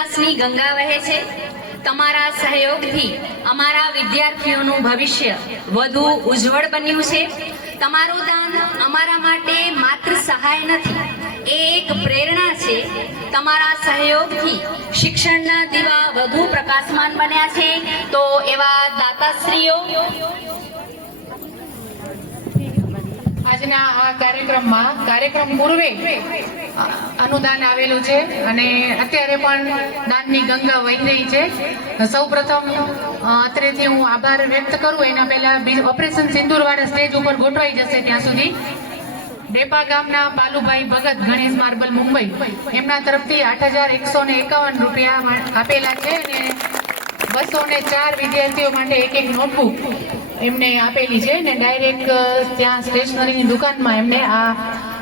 વિકાસની ગંગા વહે છે। તમારા સહયોગથી અમારા વિદ્યાર્થીઓનું ભવિષ્ય વધુ ઉજ્જવળ બન્યું છે। તમારું દાન અમારા માટે માત્ર સહાય નથી, એ એક પ્રેરણા છે। તમારા સહયોગથી શિક્ષણના દીવા વધુ પ્રકાશમાન બન્યા છે। તો એવા દાતાશ્રીઓ આજના આ કાર્યક્રમ પૂર્વે અનુદાન આવેલું છે અને અત્યારે પણ દાનની ગંગા વહી રહી છે। સૌપ્રથમ અત્રેથી હું આભાર વ્યક્ત કરું એના પહેલા ઓપરેશન સિંદૂરવાળા સ્ટેજ ઉપર ગોઠવાઈ જશે ત્યાં સુધી ડેપા ગામના પાલુભાઈ ભગત ગણેશ માર્બલ મુંબઈ એમના તરફથી 8,151 રૂપિયા આપેલા છે અને 204 વિદ્યાર્થીઓ માટે એક નોટબુક એમને આપેલી છે ને ડાયરેક્ટ ત્યાં સ્ટેશનરીની દુકાનમાં એમને આ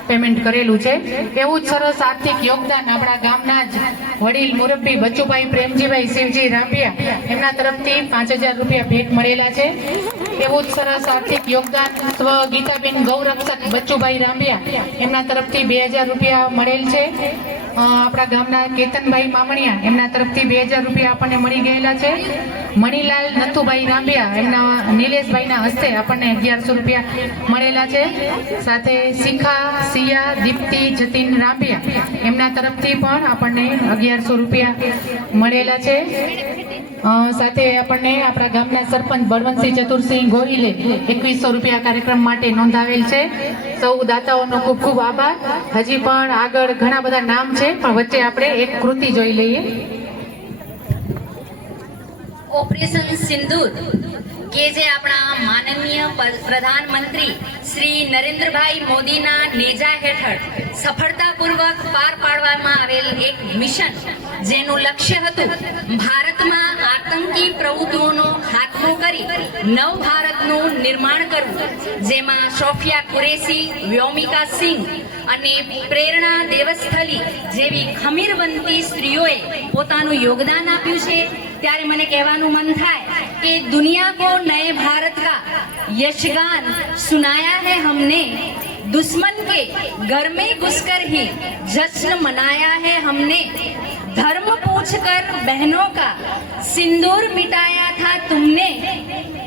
પેમેન્ટ કરેલું છે। એવું જ સરસ આર્થિક યોગદાન આપણા ગામના જ વડીલ મુરબ્બી બચુભાઈ પ્રેમજીભાઈ શિવજી રાંભિયા એમના તરફથી 5,000 રૂપિયા ભેટ મળેલા છે। એવું જ સરસ આર્થિક યોગદાન સ્વ ગીતાબેન ગૌરક્ષક બચુભાઈ રાંભિયા એમના તરફથી 2,000 રૂપિયા મળેલ છે। આપણા ગામના કેતનભાઈ મામણિયા એમના તરફથી 2,000 રૂપિયા આપણને મળી ગયેલા છે। મણીલાલ નથુભાઈ રાંભિયા એમના નિલેશભાઈના હસ્તે આપણને 1,100 રૂપિયા મળેલા છે। સાથે શિખા સિયા દીપ્તિ જતીન રાંભિયા એમના તરફથી પણ આપણને 1,100 રૂપિયા મળેલા છે। સાથે આપણને આપણા ગામના સરપંચ બળવંતસિંહ ચતુરસિંહ ગોહિલે 2,100 રૂપિયા કાર્યક્રમ માટે નોંધાવેલ છે। સૌ દાતાઓનો ખૂબ ખૂબ આભાર। હજી પણ આગળ ઘણા બધા નામ છે, પણ વચ્ચે આપણે એક કૃતિ જોઈ લઈએ। ઓપરેશન સિંદૂર કે જે આપણા માનનીય પ્રધાનમંત્રી શ્રી નરેન્દ્રભાઈ મોદીના નેજા હેઠળ સફળતાપૂર્વક પાર પાડવામાં આવેલ એક મિશન, જેનું લક્ષ્ય હતું ભારતમાં આતંકી પ્રવૃત્તિઓનો ખાત્મો કરી નવ ભારતનું નિર્માણ કરવું, જેમાં સોફિયા કુરેશી, વ્યોમિકા સિંહ અને પ્રેરણા દેવસ્થલી જેવી ખમીરવંતી સ્ત્રીઓએ પોતાનું યોગદાન આપ્યું છે। ત્યારે મને કહેવાનું મન થાય कि दुनिया को नए भारत का यशगान सुनाया है हमने, दुश्मन के घर में घुसकर ही जश्न मनाया है हमने, धर्म पूछकर बहनों का सिंदूर मिटाया था तुमने,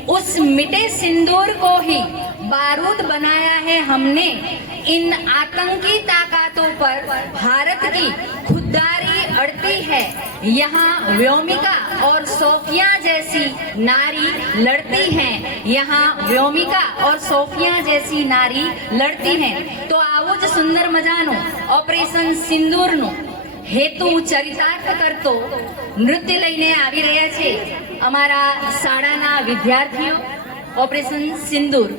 उस मिटे सिंदूर को ही बारूद बनाया है हमने, इन आतंकी ताकतों पर भारत की खुददारी अड़ती है, यहाँ व्योमिका और सोफिया जैसी नारी लड़ती हैं, यहाँ व्योमिका और सोफिया जैसी नारी लड़ती हैं। तो आवो ज सुंदर मजानो ऑपरेशन सिंदूरनो हेतु चरितार्थ करतो नृत्य लईने आवी रह्या छे अमारा शाळाना विद्यार्थीओ। ऑपरेशन सिंदूर